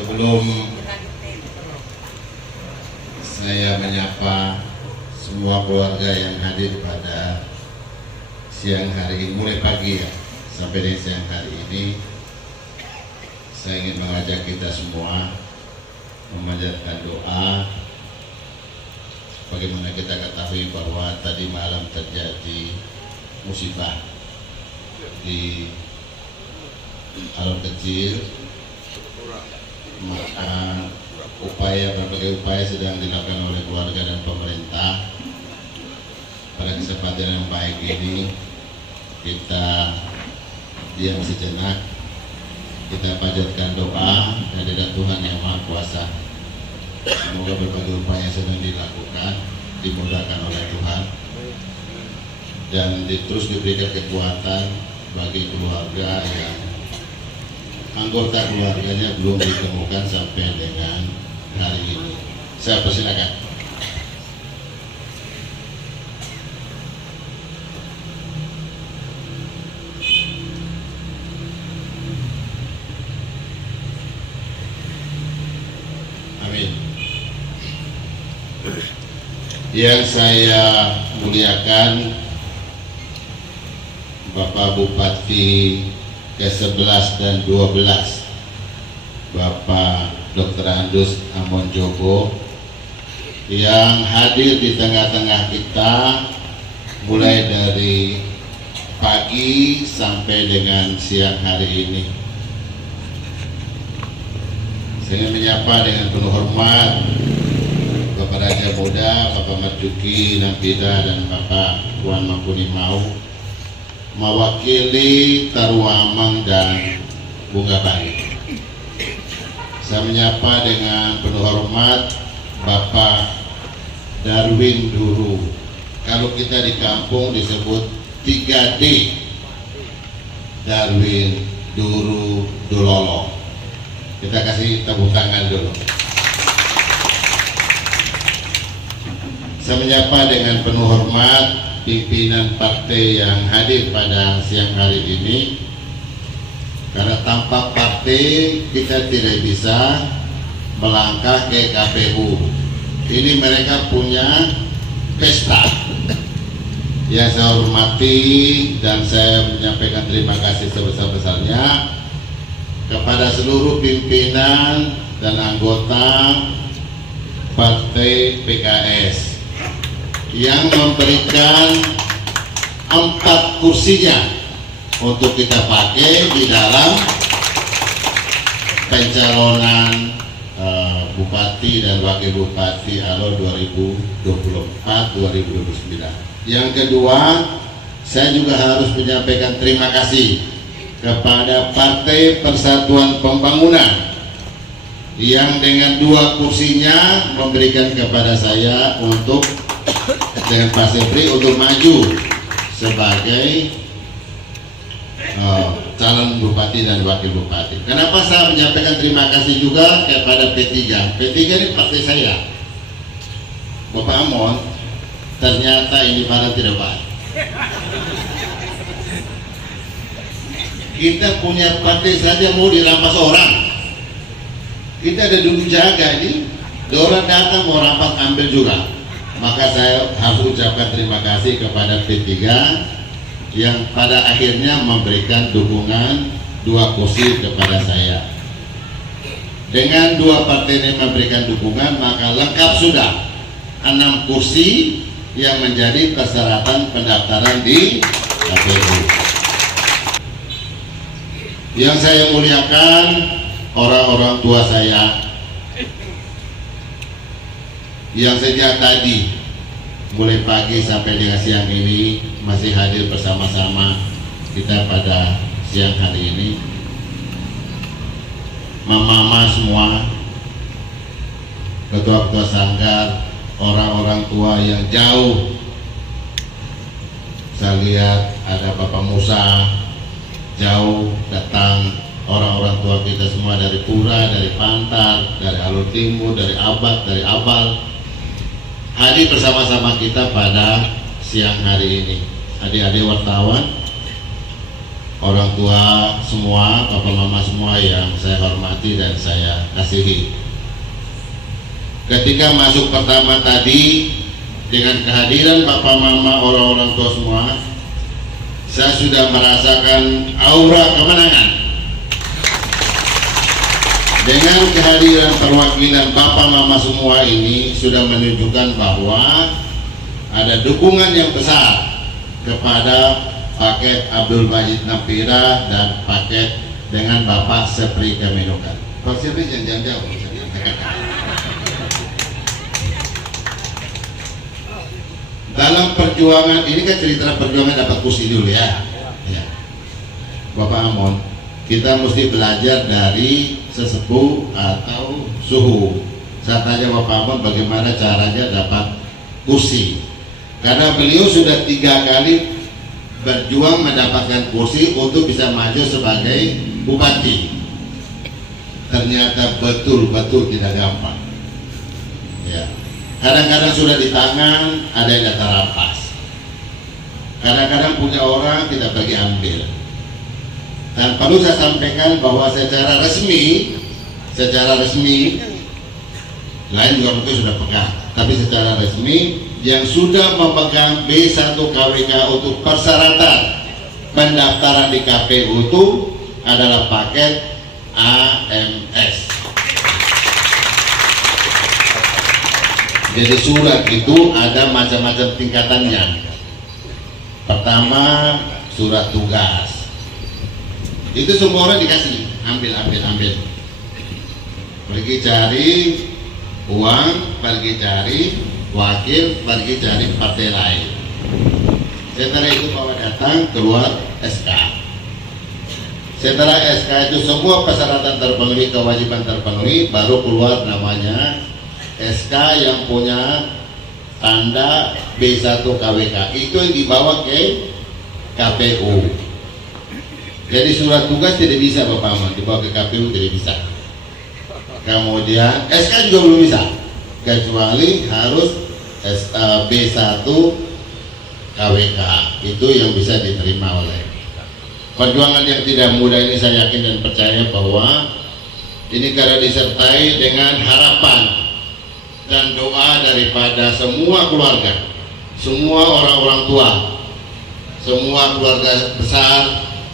Sebelum saya menyapa semua keluarga yang hadir pada siang hari ini, mulai pagi ya sampai dengan siang hari ini, saya ingin mengajak kita semua memanjatkan doa. Bagaimana kita ketahui bahwa tadi malam terjadi musibah di Alor Kecil, maka berbagai upaya sedang dilakukan oleh keluarga dan pemerintah. Pada kesempatan yang baik ini kita diam sejenak, kita panjatkan doa kehadirat Tuhan Yang Maha Kuasa. Semoga berbagai upaya yang sedang dilakukan dimudahkan oleh Tuhan dan terus diberikan kekuatan bagi keluarga yang anggota keluarganya belum ditemukan sampai dengan hari ini. Saya persilakan. Amin. Yang saya muliakan Bapak Bupati ke-11 dan 12, Bapak Dr. Andus Amonjogo, yang hadir di tengah-tengah kita mulai dari pagi sampai dengan siang hari ini. Saya menyapa dengan penuh hormat Bapak Raja Muda, Bapak Marjuki Nampida, dan Bapak Tuan Mangkuni Mau, mewakili Taruamang dan Bunga Bali. Saya menyapa dengan penuh hormat Bapak Darwin Duru. Kalau kita di kampung disebut 3D, Darwin Duru Dulolo. Kita kasih tepuk tangan dulu. Saya menyapa dengan penuh hormat pimpinan partai yang hadir pada siang hari ini, karena tanpa partai kita tidak bisa melangkah ke KPU. Ini mereka punya pesta yang saya hormati, dan saya menyampaikan terima kasih sebesar-besarnya kepada seluruh pimpinan dan anggota partai PKS yang memberikan 4 kursinya untuk kita pakai di dalam pencalonan Bupati dan Wakil Bupati Alor 2024-2029. Yang kedua, saya juga harus menyampaikan terima kasih kepada Partai Persatuan Pembangunan yang dengan 2 kursinya memberikan kepada saya untuk dengan Pak Sepri untuk maju sebagai calon bupati dan wakil bupati. Kenapa saya menyampaikan terima kasih juga kepada P3? P3 ini partai saya, Bapak Amon. Ternyata ini barang tidak baik. Kita punya partai saja mau dirampas orang. Kita ada dulu jaga ini, orang datang mau rampas ambil juga. Maka saya harus ucapkan terima kasih kepada P3 yang pada akhirnya memberikan dukungan 2 kursi kepada saya. Dengan 2 partai ini memberikan dukungan, maka lengkap sudah 6 kursi yang menjadi persyaratan pendaftaran di KPU. Yang saya muliakan orang-orang tua saya yang sejak tadi mulai pagi sampai dengan siang ini masih hadir bersama-sama kita pada siang hari ini. Mama-mama semua, ketua-ketua sanggar, orang-orang tua yang jauh. Saya lihat ada Bapak Musa jauh datang, orang-orang tua kita semua dari Pura, dari Pantar, dari Alur Timur, dari Abad, dari Abal, hadir bersama-sama kita pada siang hari ini. Adik-adik wartawan, orang tua semua, bapak mama semua yang saya hormati dan saya kasihi. Ketika masuk pertama tadi, dengan kehadiran bapak mama, orang-orang tua semua, saya sudah merasakan aura kemenangan. Dengan kehadiran perwakilan bapak mama semua ini sudah menunjukkan bahwa ada dukungan yang besar kepada paket Abdul Majid Napira dan paket dengan Bapak Sepri Kaminukan. Pak Sepri jangan jauh. Dalam perjuangan ini kan cerita perjuangan dapat kursi dulu ya. Bapak Amon, kita mesti belajar dari sesepuh atau suhu. Saya tanya Bapak Amon bagaimana caranya dapat kursi. Karena beliau sudah 3 kali berjuang mendapatkan kursi untuk bisa maju sebagai bupati. Ternyata betul-betul tidak gampang. Ya. Kadang-kadang sudah di tangan, ada yang datang rampas. Kadang-kadang punya orang tidak pergi ambil. Dan perlu saya sampaikan bahwa secara resmi lain juga mungkin sudah pegang, tapi secara resmi yang sudah memegang B1 KWK untuk persyaratan pendaftaran di KPU itu adalah paket AMS. Jadi surat itu ada macam-macam tingkatannya. Pertama, surat tugas. Itu semua orang dikasih, ambil. Pergi cari uang, pergi cari wakil, pergi cari partai lain. Setelah itu bawa datang keluar SK. Setelah SK itu semua persyaratan terpenuhi, kewajiban terpenuhi, baru keluar namanya SK yang punya tanda B1 KWK. Itu yang dibawa ke KPU. Jadi surat tugas tidak bisa Bapak Ahmad dibawa ke KPU, tidak bisa. Kemudian SK juga belum bisa, kecuali harus B1 KWK, itu yang bisa diterima oleh. Perjuangan yang tidak mudah ini saya yakin dan percaya bahwa ini karena disertai dengan harapan dan doa daripada semua keluarga, semua orang-orang tua, semua keluarga besar,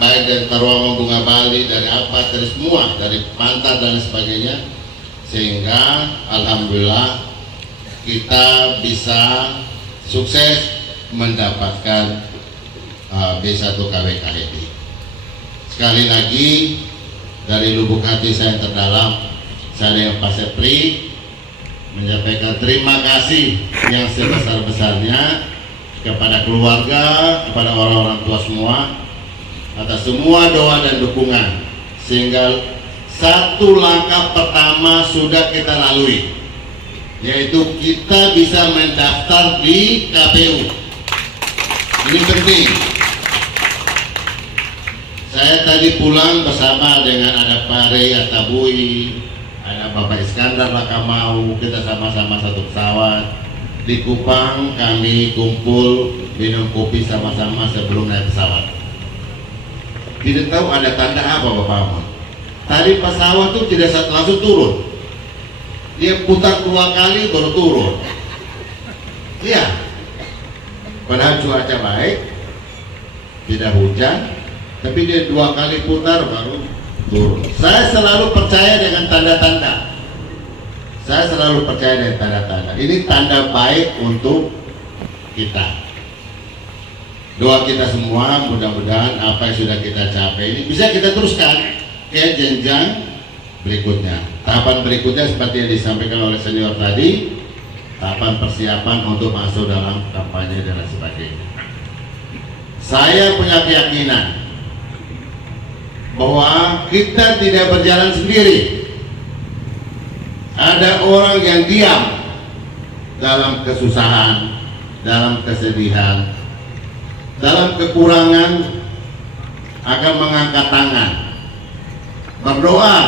baik dari Tarwama Bunga Bali, dari apa, dari semua, dari Pantar dan sebagainya, sehingga alhamdulillah kita bisa sukses mendapatkan B1 KWK ini. Sekali lagi dari lubuk hati saya yang terdalam, saya dengan Pak Sepri menyampaikan terima kasih yang sebesar-besarnya kepada keluarga, kepada orang-orang tua semua atas semua doa dan dukungan, sehingga satu langkah pertama sudah kita lalui, yaitu kita bisa mendaftar di KPU. Ini penting. Saya tadi pulang bersama dengan ada Pak Rey Atabui, ada Bapak Iskandar Lakamau, kita sama-sama satu pesawat. Di Kupang kami kumpul minum kopi sama-sama sebelum naik pesawat. Tidak tahu ada tanda apa Bapak Ahmad. Tadi pesawat itu tidak langsung turun, dia putar 2 kali baru turun. Iya, padahal cuaca baik, tidak hujan, tapi dia 2 kali putar baru turun. Saya selalu percaya dengan tanda-tanda. Ini tanda baik untuk kita. Doa kita semua, mudah-mudahan apa yang sudah kita capai ini bisa kita teruskan ke jenjang berikutnya. Tahapan berikutnya seperti yang disampaikan oleh senior tadi, tahapan persiapan untuk masuk dalam kampanye dan sebagainya. Saya punya keyakinan bahwa kita tidak berjalan sendiri. Ada orang yang diam dalam kesusahan, dalam kesedihan, dalam kekurangan, akan mengangkat tangan, berdoa,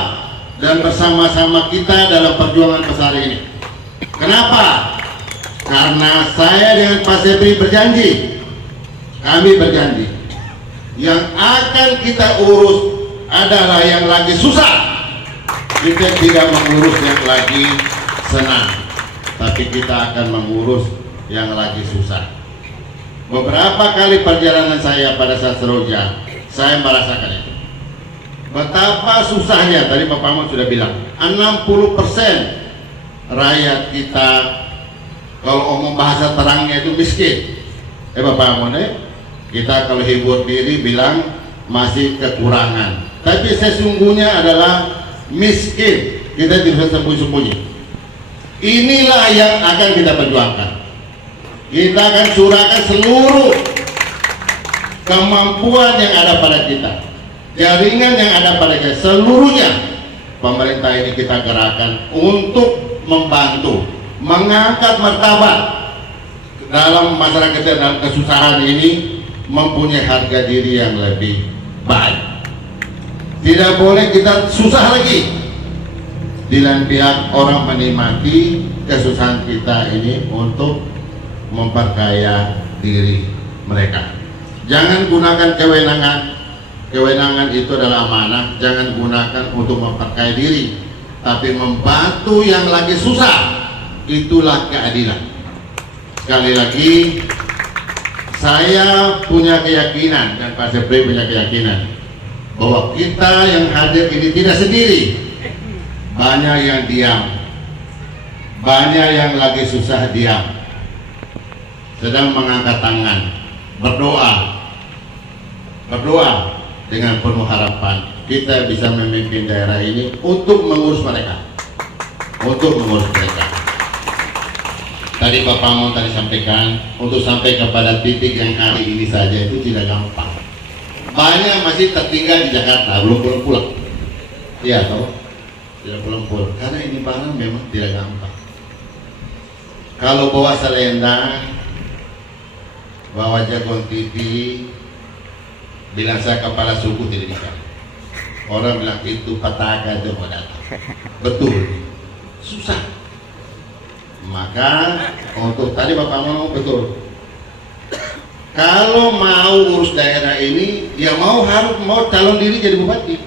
dan bersama-sama kita dalam perjuangan besar ini. Kenapa? Karena saya dengan Pak Sepri berjanji, kami berjanji, Yang akan kita urus adalah yang lagi susah. Kita tidak mengurus yang lagi senang, tapi kita akan mengurus yang lagi susah. Beberapa kali perjalanan saya pada saat Seroja, saya merasakan itu. Betapa susahnya, tadi Pak Pamon sudah bilang, 60% rakyat kita, kalau ngomong bahasa terangnya itu miskin. Pak Pamon, kita kalau hibur diri bilang masih kekurangan, tapi sesungguhnya adalah miskin. Kita tidak sembunyi-sembunyi. Inilah yang akan kita perjuangkan. Kita akan curahkan seluruh kemampuan yang ada pada kita, jaringan yang ada pada kita, seluruhnya pemerintah ini kita gerakkan untuk membantu mengangkat martabat dalam masyarakat kita dalam kesusahan ini, mempunyai harga diri yang lebih baik. Tidak boleh kita susah lagi. Di lain pihak orang menikmati kesusahan kita ini untuk memperkaya diri mereka. Jangan gunakan kewenangan. Kewenangan itu adalah amanah. Jangan gunakan untuk memperkaya diri, tapi membantu yang lagi susah. Itulah keadilan. Sekali lagi, saya punya keyakinan dan Pak Sepri punya keyakinan bahwa kita yang hadir ini tidak sendiri. Banyak yang diam, banyak yang lagi susah diam, sedang mengangkat tangan, berdoa dengan penuh harapan kita bisa memimpin daerah ini untuk mengurus mereka, Tadi Pak Pamon tadi sampaikan, untuk sampai kepada titik yang kali ini saja itu tidak gampang. Banyak masih tertinggal di Jakarta, belum pulang. Iya, tahu? Tidak pulang. Karena ini barang memang tidak gampang. Kalau bawa selendang, bawa jagon TV, bilang saya kepala suku tidak bisa. Orang bilang itu petaka itu mau datang. Betul, susah. Maka untuk tadi Bapak ngomong betul. Kalau mau urus daerah ini, ya harus calon diri jadi bupati.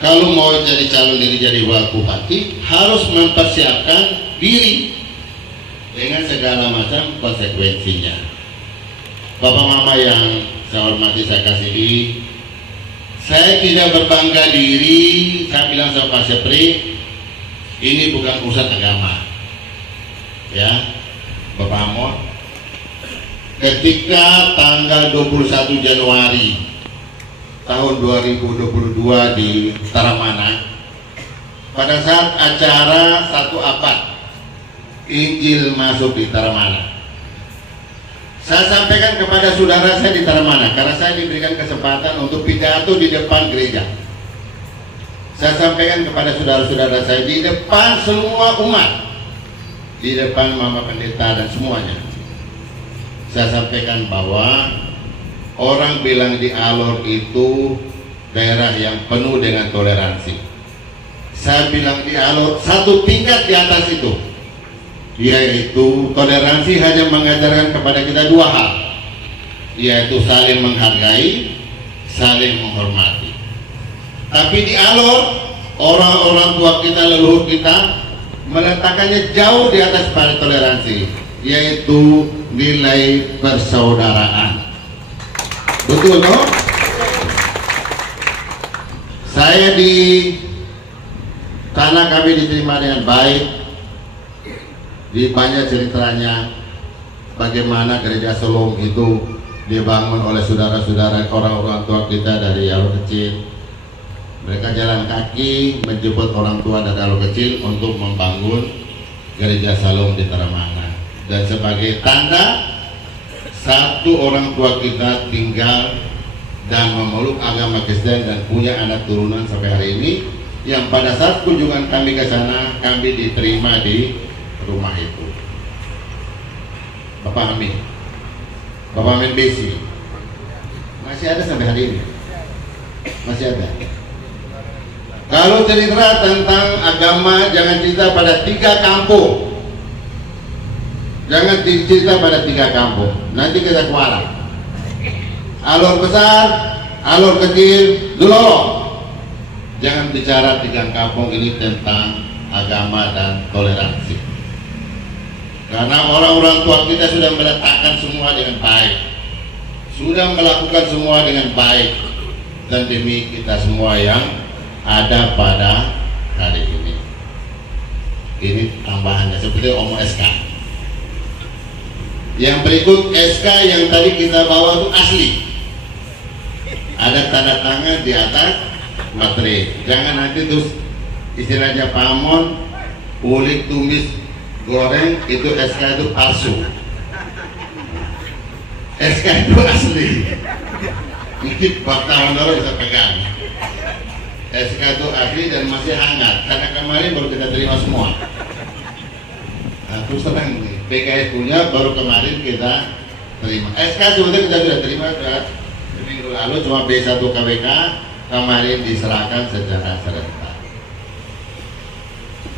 Kalau mau jadi calon diri jadi bupati, harus mempersiapkan diri dengan segala macam konsekuensinya. Bapak Mama yang saya hormati, saya kasihi, saya tidak berbangga diri. Saya bilang sama Pak Sepri, ini bukan urusan agama, ya Bapak Amon. Ketika tanggal 21 Januari tahun 2022 di Taramana, pada saat acara 1 abad Injil masuk di Taramana, saya sampaikan kepada saudara saya di Taramana, karena saya diberikan kesempatan untuk pidato di depan gereja. Saya sampaikan kepada saudara-saudara saya di depan semua umat, di depan Mama Pendeta dan semuanya. Saya sampaikan bahwa orang bilang di Alor itu daerah yang penuh dengan toleransi. Saya bilang di Alor satu tingkat di atas itu, yaitu toleransi hanya mengajarkan kepada kita 2 hal, yaitu saling menghargai, saling menghormati. Tapi di Alor, orang-orang tua kita, leluhur kita meletakkannya jauh di atas pada toleransi, yaitu nilai persaudaraan. Betul, no? Saya di tanah kami diterima dengan baik. Di banyak ceritanya bagaimana gereja Selom itu dibangun oleh saudara-saudara orang-orang tua kita dari Alor kecil. Mereka jalan kaki menjemput orang tua dari Alor kecil untuk membangun gereja Selom di Taramana. Dan sebagai tanda satu orang tua kita tinggal dan memeluk agama Kristen dan punya anak turunan sampai hari ini, yang pada saat kunjungan kami ke sana kami diterima di rumah itu. Bapak Amin Besi masih ada sampai hari ini, masih ada. Kalau cerita tentang agama jangan cerita pada 3 kampung. Jangan cerita pada 3 kampung, nanti kita kualat. Alur besar, alur kecil, dulu. Jangan bicara di gang kampung ini tentang agama dan toleransi. Karena orang-orang tua kita sudah meletakkan semua dengan baik, sudah melakukan semua dengan baik, dan demi kita semua yang ada pada hari ini. Ini tambahannya seperti omong SK. Yang berikut SK yang tadi kita bawa itu asli. Ada tanda tangan di atas materai. Jangan nanti terus istilahnya pamon, ulik, tumis, goreng itu SK itu palsu. SK itu asli. Mungkin wartawan orang bisa pegang. SK itu asli dan masih hangat karena kemarin baru kita terima semua. Nah, terus terang nih, PKS punya baru kemarin kita terima. SK sebetulnya kita sudah terima sudah minggu lalu, cuma B1 KWK kemarin diserahkan secara serentak.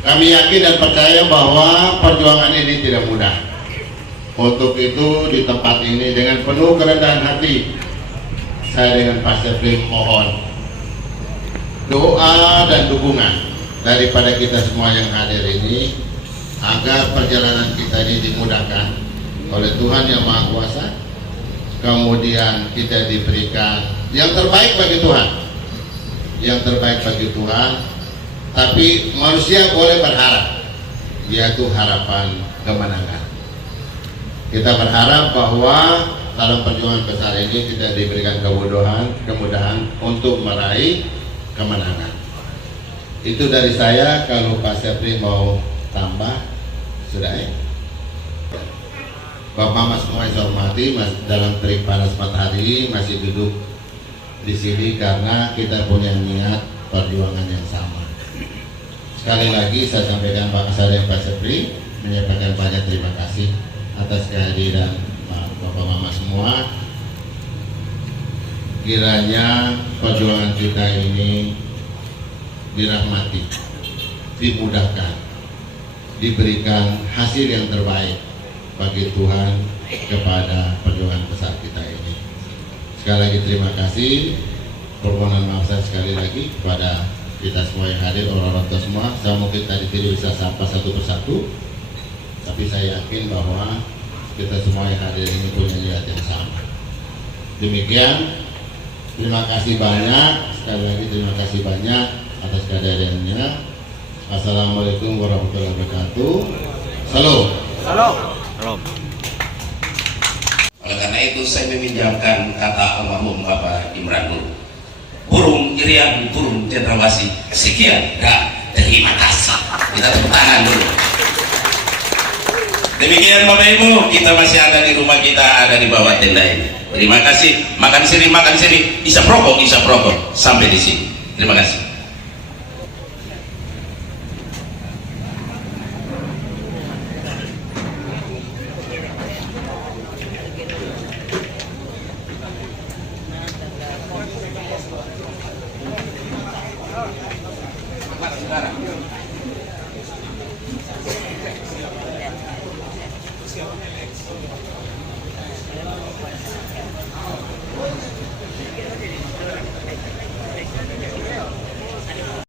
Kami yakin dan percaya bahwa perjuangan ini tidak mudah. Untuk itu di tempat ini dengan penuh kerendahan hati, saya dengan Pak Syafri mohon doa dan dukungan daripada kita semua yang hadir ini, agar perjalanan kita ini dimudahkan oleh Tuhan Yang Maha Kuasa. Kemudian kita diberikan yang terbaik bagi Tuhan, yang terbaik bagi Tuhan. Tapi manusia boleh berharap, yaitu harapan kemenangan. Kita berharap bahwa dalam perjuangan besar ini kita diberikan kemudahan untuk meraih kemenangan. Itu dari saya. Kalau Pak Syafri mau tambah, sudah ya. Bapak Mas semua yang saya hormati, dalam terik panas matahari masih duduk di sini karena kita punya niat perjuangan yang sama. Sekali lagi saya sampaikan Pak Kasar dan Pak Syafri menyampaikan banyak terima kasih atas kehadiran Bapak Mama semua. Kiranya perjuangan kita ini dirahmati, dimudahkan, diberikan hasil yang terbaik bagi Tuhan kepada perjuangan besar kita ini. Sekali lagi terima kasih. Permohonan maaf saya sekali lagi kepada kita semua yang hadir, orang-orang tua semua. Saya mungkin tadi tidak bisa sapa satu persatu, tapi saya yakin bahwa kita semua yang hadir ini punya niat yang sama. Demikian, terima kasih banyak. Sekali lagi terima kasih banyak atas kehadirannya. Assalamualaikum warahmatullahi wabarakatuh. Salam. Salam. Oleh karena itu saya meminjamkan kata almarhum Bapak Imran Nur. Burung irian, burung cendrawasih. Sekian dan terima kasih. Kita tepuk tangan dulu. Demikian Bapak Ibu, kita masih ada di rumah kita, ada di bawah tenda ini. Terima kasih. Makan sini, isap rokok. Sampai di sini. Terima kasih.